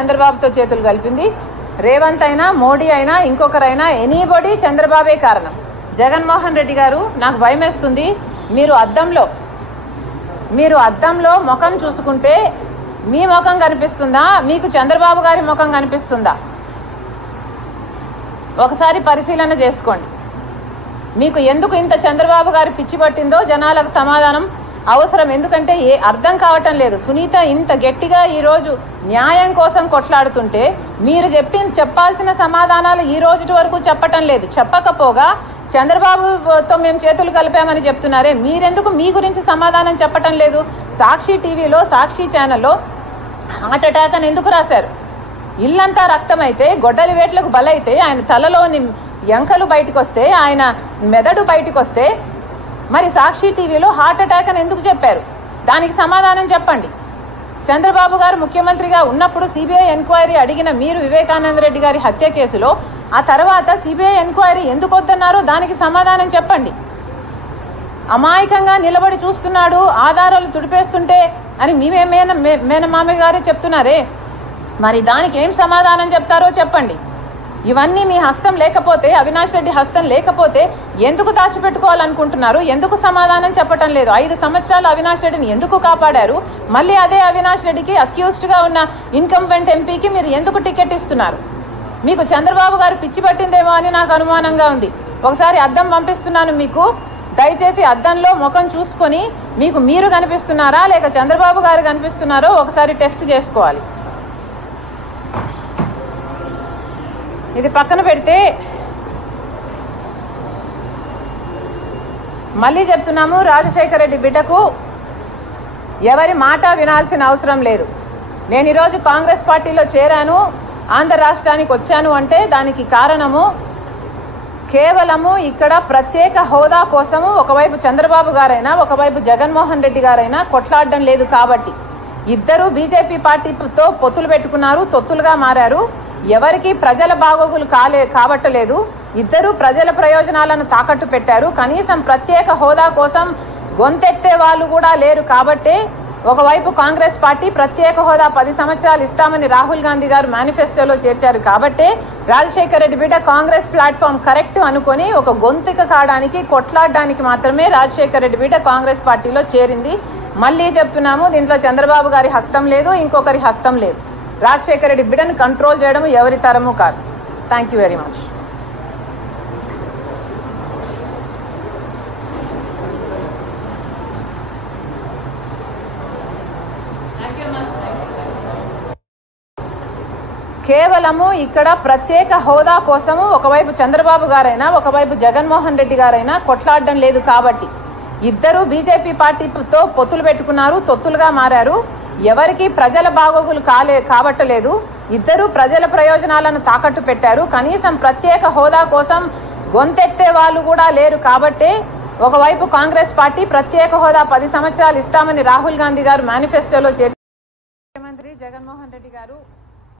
చంద్రబాబుతో చేతులు కలిపింది. రేవంత్ అయినా మోడీ అయినా ఇంకొకరైనా ఎనీబడి చంద్రబాబే కారణం. జగన్మోహన్ రెడ్డి గారు, నాకు భయమేస్తుంది. మీరు అద్దంలో ముఖం చూసుకుంటే మీ ముఖం కనిపిస్తుందా, మీకు చంద్రబాబు గారి ముఖం కనిపిస్తుందా? ఒకసారి పరిశీలన చేసుకోండి. మీకు ఎందుకు ఇంత చంద్రబాబు గారి పిచ్చి పట్టిందో జనాలకు సమాధానం అవసరం. ఎందుకంటే అర్థం కావటం లేదు. సునీత ఇంత గట్టిగా ఈ రోజు న్యాయం కోసం కొట్లాడుతుంటే మీరు చెప్పాల్సిన సమాధానాలు ఈ రోజు వరకు చెప్పటం లేదు. చెప్పకపోగా చంద్రబాబుతో మేము చేతులు కలిపామని చెప్తున్నారే, మీరెందుకు మీ గురించి సమాధానం చెప్పటం లేదు? సాక్షి టీవీలో, సాక్షి ఛానల్లో హార్ట్ అటాక్ అని ఎందుకు రాశారు? ఇల్లంతా రక్తమైతే, గొడ్డలి వేట్లకు బలైతే, ఆయన తలలోని ఎంకలు బయటకు వస్తే, ఆయన మెదడు బయటకు వస్తే, మరి సాక్షి టీవీలో హార్ట్ అటాక్ అని ఎందుకు చెప్పారు? దానికి సమాధానం చెప్పండి. చంద్రబాబు గారు ముఖ్యమంత్రిగా ఉన్నప్పుడు సిబిఐ ఎంక్వైరీ అడిగిన మీరు వివేకానంద రెడ్డి గారి హత్య కేసులో ఆ తర్వాత సిబిఐ ఎంక్వైరీ ఎందుకు వద్దన్నారో దానికి సమాధానం చెప్పండి. అమాయకంగా నిలబడి చూస్తున్నాడు, ఆధారాలు తుడిపేస్తుంటే అని మేనమామయ్య గారే చెప్తున్నారే, మరి దానికి ఏం సమాధానం చెప్తారో చెప్పండి. ఇవన్నీ మీ హస్తం లేకపోతే, అవినాష్ రెడ్డి హస్తం లేకపోతే ఎందుకు దాచిపెట్టుకోవాలనుకుంటున్నారు? ఎందుకు సమాధానం చెప్పటం లేదు? 5 సంవత్సరాలు అవినాష్ రెడ్డిని ఎందుకు కాపాడారు? మళ్ళీ అదే అవినాష్ రెడ్డికి అక్యూజ్డ్ గా ఉన్న ఇన్కంబెంట్ ఎంపీకి మీరు ఎందుకు టికెట్ ఇస్తున్నారు? మీకు చంద్రబాబు గారు పిచ్చి పట్టిందేమో అని నాకు అనుమానంగా ఉంది. ఒకసారి అద్దం పంపిస్తున్నాను మీకు. దయచేసి అద్దంలో ముఖం చూసుకొని మీకు మీరు కనిపిస్తున్నారా లేక చంద్రబాబు గారు కనిపిస్తున్నారో ఒకసారి టెస్ట్ చేసుకోవాలి. ఇది పక్కన పెడితే మళ్ళీ చెప్తున్నాము, రాజశేఖర రెడ్డి బిడ్డకు ఎవరి మాట వినాల్సిన అవసరం లేదు. నేను ఈరోజు కాంగ్రెస్ పార్టీలో చేరాను, ఆంధ్ర రాష్ట్రానికి వచ్చాను అంటే దానికి కారణము కేవలము ఇక్కడ ప్రత్యేక హోదా కోసము ఒకవైపు చంద్రబాబు గారైనా ఒకవైపు జగన్మోహన్ రెడ్డి గారైనా కొట్లాడడం లేదు కాబట్టి. ఇద్దరు బీజేపీ పార్టీతో పొత్తులు పెట్టుకున్నారు, తొత్తులుగా మారారు. ఎవరికి ప్రజల బాగోగులు కాబట్టలేదు. ఇద్దరు ప్రజల ప్రయోజనాలను తాకట్టు పెట్టారు. కనీసం ప్రత్యేక హోదా కోసం గొంతెత్తే వాళ్ళు కూడా లేరు. కాబట్టే ఒకవైపు కాంగ్రెస్ పార్టీ ప్రత్యేక హోదా 10 సంవత్సరాలు ఇస్తామని రాహుల్ గాంధీ గారు మేనిఫెస్టోలో చేర్చారు. కాబట్టే రాజశేఖర రెడ్డి బిడ్డ కాంగ్రెస్ ప్లాట్ఫామ్ కరెక్ట్ అనుకొని ఒక గొంతుక కాడానికి, కొట్లాడడానికి మాత్రమే రాజశేఖర రెడ్డి బిడ్డ కాంగ్రెస్ పార్టీలో చేరింది. మళ్ళీ చెప్తున్నాము, దీంట్లో చంద్రబాబు గారి హస్తం లేదు, ఇంకొకరి హస్తం లేదు. రాజశేఖర రెడ్డి బిడ్డను కంట్రోల్ చేయడం ఎవరి తరము కాదు. Thank you very much. కేవలము ఇక్కడ ప్రత్యేక హోదా కోసము ఒకవైపు చంద్రబాబు గారైనా ఒకవైపు జగన్మోహన్ రెడ్డి గారైనా కొట్లాడడం లేదు కాబట్టి. ఇద్దరు బీజేపీ పార్టీతో పొత్తులు పెట్టుకున్నారు, తొత్తులుగా మారారు. ఎవరికి ప్రజల బాగోగులు కాబట్టలేదు. ఇద్దరు ప్రజల ప్రయోజనాలను తాకట్టు పెట్టారు. కనీసం ప్రత్యేక హోదా కోసం గొంతెత్తే వాళ్ళు కూడా లేరు. కాబట్టే ఒకవైపు కాంగ్రెస్ పార్టీ ప్రత్యేక హోదా 10 సంవత్సరాలు ఇస్తామని రాహుల్ గాంధీ గారు మేనిఫెస్టోలో చేర్చారు. ముఖ్యమంత్రి జగన్మోహన్ రెడ్డి గారు